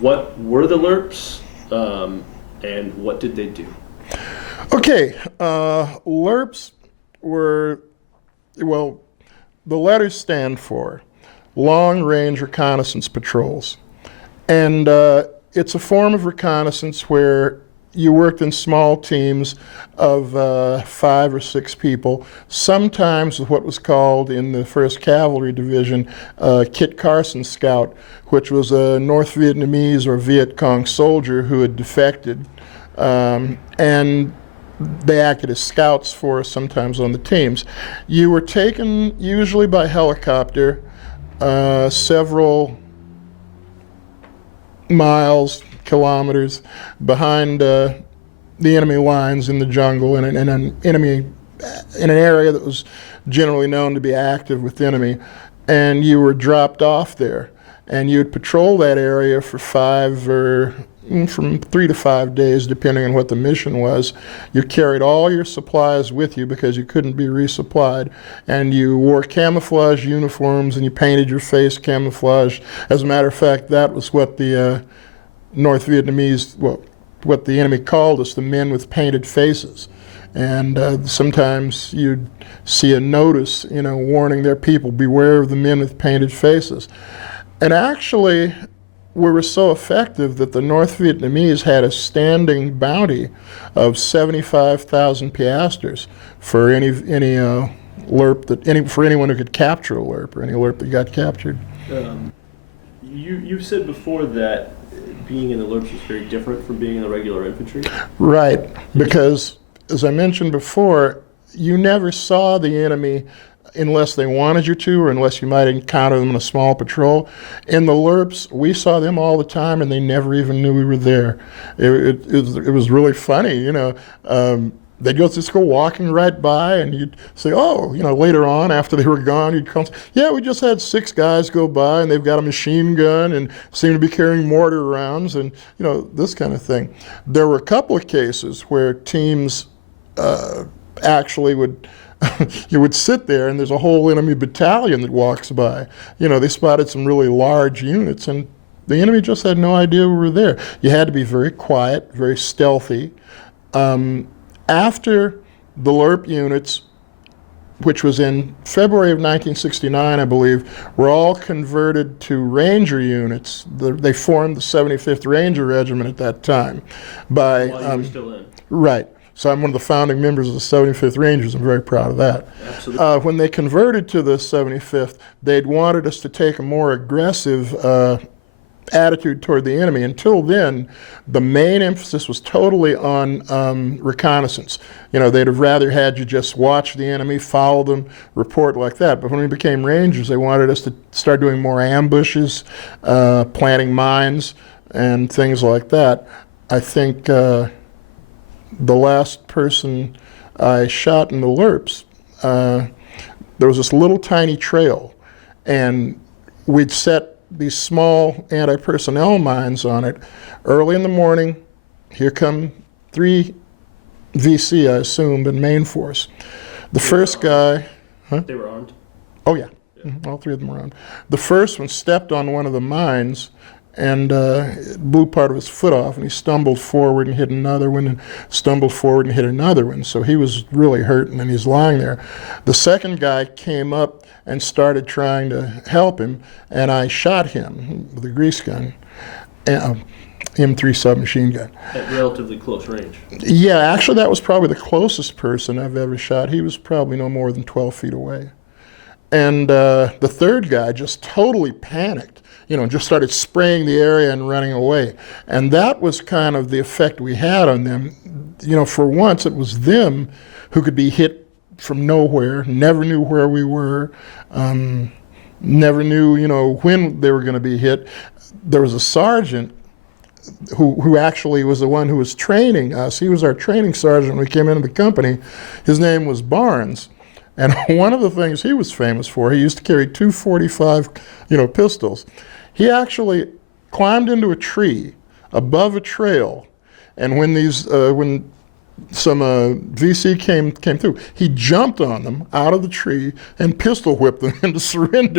What were the LRRPs, and what did they do? Okay, LRRPs were, well, the letters stand for Long Range Reconnaissance Patrols. And it's a form of reconnaissance where you worked in small teams of 5 or 6 people, sometimes with what was called in the 1st Cavalry Division, Kit Carson Scout, which was a North Vietnamese or Viet Cong soldier who had defected. And they acted as scouts for us sometimes on the teams. You were taken usually by helicopter several miles, kilometers behind the enemy lines in the jungle in an area that was generally known to be active with enemy, and you were dropped off there, and you'd patrol that area for from 3 to 5 days, depending on what the mission was. You carried all your supplies with you because you couldn't be resupplied, and you wore camouflage uniforms and you painted your face camouflage. As a matter of fact, that was what the North Vietnamese, well, what the enemy called us, the men with painted faces. And sometimes you'd see a notice, warning their people, beware of the men with painted faces. And actually, we were so effective that the North Vietnamese had a standing bounty of 75,000 piastres for any LRRP for anyone who could capture a LRRP or any LRRP that got captured. You've said before that being in the LRRPs is very different from being in the regular infantry. Right, because as I mentioned before, you never saw the enemy unless they wanted you to, or unless you might encounter them in a small patrol. In the LRRPs, we saw them all the time, and they never even knew we were there. It was really funny, they'd just go walking right by, and you'd say, oh, later on, after they were gone, you'd come, yeah, we just had 6 guys go by, and they've got a machine gun, and seem to be carrying mortar rounds, and, this kind of thing. There were a couple of cases where teams actually would you would sit there and there's a whole enemy battalion that walks by. They spotted some really large units and the enemy just had no idea we were there. You had to be very quiet, very stealthy. After the LRRP units, which was in February of 1969, I believe, were all converted to Ranger units. They formed the 75th Ranger Regiment at that time. While you were still in. Right. So I'm one of the founding members of the 75th Rangers. I'm very proud of that. Absolutely. When they converted to the 75th, they'd wanted us to take a more aggressive attitude toward the enemy. Until then, the main emphasis was totally on reconnaissance. They'd have rather had you just watch the enemy, follow them, report like that. But when we became Rangers, they wanted us to start doing more ambushes, planting mines, and things like that. I think the last person I shot in the LRRPs, there was this little tiny trail, and we'd set these small anti-personnel mines on it. Early in the morning, here come 3 VC, I assumed, in main force. The first guy... Huh? They were armed? Oh, yeah. All 3 of them were armed. The first one stepped on one of the mines and blew part of his foot off, and he stumbled forward and hit another one, and stumbled forward and hit another one. So he was really hurting, and he's lying there. The second guy came up and started trying to help him, and I shot him with a grease gun, M3 submachine gun. At relatively close range. Yeah, actually that was probably the closest person I've ever shot. He was probably no more than 12 feet away. And the third guy just totally panicked, just started spraying the area and running away. And that was kind of the effect we had on them. For once it was them who could be hit from nowhere, never knew where we were, never knew, when they were going to be hit. There was a sergeant who actually was the one who was training us. He was our training sergeant when we came into the company. His name was Barnes. And one of the things he was famous for, he used to carry 245, pistols. He actually climbed into a tree above a trail, and when some VC came through, he jumped on them out of the tree and pistol whipped them into surrender.